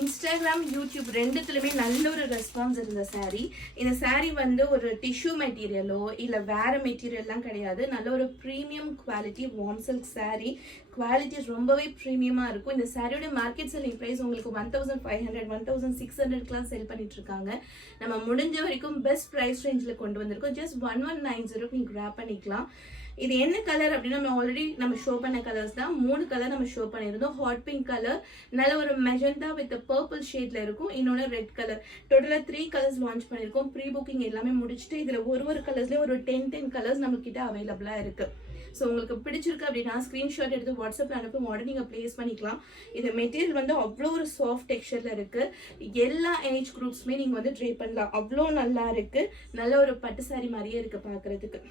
Instagram YouTube ரெண்டுத்துலையுமே நல்ல ஒரு response இருந்த saree. இந்த saree வந்து ஒரு டிஷ்யூ மெட்டீரியலோ இல்லை வேற மெட்டீரியல்லாம் கிடையாது. நல்ல ஒரு premium quality warm silk saree. Quality ரொம்பவே ப்ரீமியமாக இருக்கும். இந்த சாரியோட மார்க்கெட் செல்லிங் ப்ரைஸ் உங்களுக்கு 1500 1600க்குலாம் செல் பண்ணிட்டு இருக்காங்க. நம்ம முடிஞ்ச வரைக்கும் பெஸ்ட் ப்ரைஸ் ரேஞ்சில் கொண்டு வந்திருக்கோம். ஜஸ்ட் 1190க்கு நீங்கள் கிராப் பண்ணிக்கலாம். இது என்ன கலர் அப்படின்னா நம்ம ஷோ பண்ண கலர்ஸ் தான். 3 கலர் நம்ம ஷோ பண்ணியிருந்தோம். ஹாட் பிங்க் கலர், நல்ல ஒரு மெஜந்தா வித் பர்பிள் ஷேட்ல இருக்கும். இன்னொன்று ரெட் கலர். டோட்டலாக 3 கலர்ஸ் லான்ச் பண்ணியிருக்கோம். ப்ரீ புக்கிங் எல்லாமே முடிச்சுட்டு இதில் ஒரு கலர்ஸ்லேயும் ஒரு 10 கலர்ஸ் நம்மக்கிட்ட அவைலபிளாக இருக்கு. ஸோ உங்களுக்கு பிடிச்சிருக்கு அப்படின்னா ஸ்க்ரீன்ஷாட் எடுத்து வாட்ஸ்அப்பில் அனுப்பும் உடனே நீங்கள் ப்ளேஸ் பண்ணிக்கலாம். இந்த மெட்டீரியல் வந்து அவ்வளோ ஒரு சாஃப்ட் டெக்ஸ்சரில் இருக்குது. எல்லா ஏஜ் குரூப்ஸுமே நீங்கள் வந்து ட்ரை பண்ணலாம். அவ்வளோ நல்லா இருக்குது. நல்ல ஒரு பட்டு சாரி மாதிரியே இருக்குது பார்க்குறதுக்கு.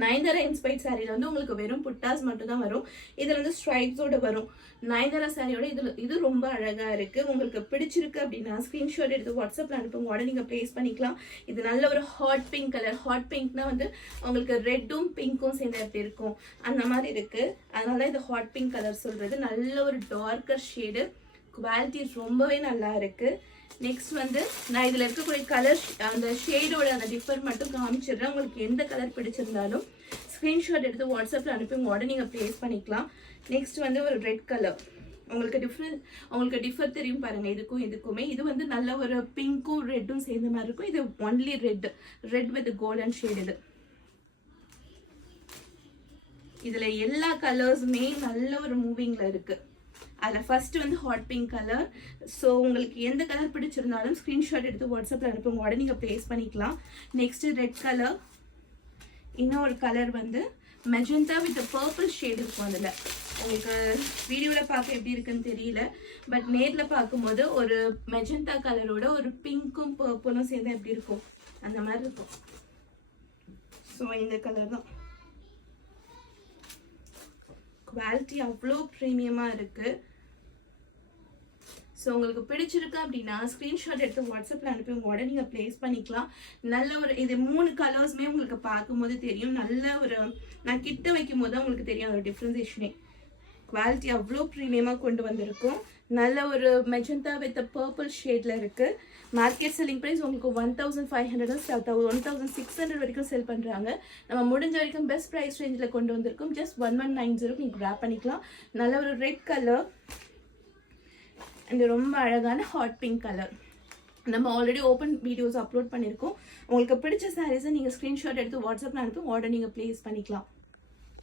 நயன்தாரா இன்ஸ்பைர்ட் சாரியில் வந்து உங்களுக்கு வெறும் புட்டாஸ் மட்டும் தான் வரும். இதில் வந்து ஸ்ட்ரைப்ஸோட வரும். நயன்தாரா சாரியோட இது ரொம்ப அழகாக இருக்குது. உங்களுக்கு பிடிச்சிருக்கு அப்படின்னா ஸ்க்ரீன்ஷாட் எடுத்து வாட்ஸ்அப்பில் அனுப்புங்க. உடனே நீங்கள் ப்ளேஸ் பண்ணிக்கலாம். இது நல்ல ஒரு ஹாட் பிங்க் கலர். ஹாட் பிங்க்னா வந்து உங்களுக்கு ரெட்டும் பிங்க்கும் சேர்ந்து எப்படி இருக்கும் அந்த மாதிரி இருக்குது. அதனால இது ஹாட் பிங்க் கலர் சொல்கிறது. நல்ல ஒரு டார்க்கர் ஷேடு. குவாலிட்டி ரொம்பவே நல்லா இருக்குது. நெக்ஸ்ட் வந்து நான் இதில் இருக்கக்கூடிய கலர் அந்த ஷேடோட அந்த டிஃபர் மட்டும் காமிச்சிடுறேன். உங்களுக்கு எந்த கலர் பிடிச்சிருந்தாலும் ஸ்க்ரீன்ஷாட் எடுத்து வாட்ஸ்அப்பில் அனுப்பி உடனே நீங்கள் ப்ளேஸ் பண்ணிக்கலாம். நெக்ஸ்ட் வந்து ஒரு ரெட் கலர். உங்களுக்கு டிஃபர் தெரியும் பாருங்கள் இதுக்குமே. இது வந்து நல்ல ஒரு பிங்க்கும் ரெட்டும் சேர்ந்த மாதிரி இருக்கும். இது only red with golden shade. இதில் எல்லா கலர்ஸுமே நல்ல ஒரு மூவிங்கில் இருக்குது. அதில் ஃபர்ஸ்ட் வந்து ஹாட் பிங்க் கலர். ஸோ உங்களுக்கு எந்த கலர் பிடிச்சிருந்தாலும் ஸ்க்ரீன்ஷாட் எடுத்து வாட்ஸ்அப்பில் அனுப்புங்க. உடனே நீங்கள் ப்ளேஸ் பண்ணிக்கலாம். Next red colour. இன்னொரு கலர் வந்து மெஜந்தா வித் பர்பிள் ஷேட் இருக்கும். அதில் உங்களுக்கு வீடியோவில் பார்க்க எப்படி இருக்குன்னு தெரியல, பட் நேரில் பார்க்கும்போது ஒரு மெஜந்தா கலரோட ஒரு பிங்க்கும் பர்பிளும் சேர்ந்து எப்படி இருக்கும் அந்த மாதிரி இருக்கும். ஸோ இந்த கலர் தான். குவாலிட்டி அவ்வளோ ப்ரீமியமாக இருக்குது. ஸோ உங்களுக்கு பிடிச்சிருக்கு அப்படின்னா ஸ்க்ரீன்ஷாட் எடுத்து வாட்ஸ்அப்பில் அனுப்பி உங்களோட நீங்கள் ப்ளேஸ் பண்ணிக்கலாம். நல்ல ஒரு இது 3 கலர்ஸுமே உங்களுக்கு பார்க்கும்போது தெரியும். நல்ல ஒரு நான் கிட்ட வைக்கும் போது தான் உங்களுக்கு தெரியும் அதோட டிஃப்ரென்சேஷனே. குவாலிட்டி அவ்வளோ ப்ரீமியமாக கொண்டு வந்திருக்கும். நல்ல ஒரு மெஜந்தா வித் பர்பிள் ஷேடில் இருக்குது. மார்க்கெட் செல்லிங் ப்ரைஸ் உங்களுக்கு 1500 1600 வரைக்கும் செல் பண்ணுறாங்க. நம்ம முடிஞ்ச வரைக்கும் பெஸ்ட் ப்ரைஸ் ரேஞ்சில் கொண்டு வந்திருக்கோம். ஜஸ்ட் 1190 நீங்கள் கிராப் பண்ணிக்கலாம். நல்ல ஒரு ரெட் கலர் அண்ட் ரொம்ப அழகான ஹாட் பிங்க் கலர். நம்ம ஆல்ரெடி ஓப்பன் வீடியோஸ் அப்லோட் பண்ணியிருக்கோம். உங்களுக்கு பிடிச்ச சாரீஸை நீங்கள் ஸ்க்ரீன்ஷாட் எடுத்து வாட்ஸ்அப்பில் அனுப்பி ஆர்டர் நீங்கள் ப்ளேஸ் பண்ணிக்கலாம்.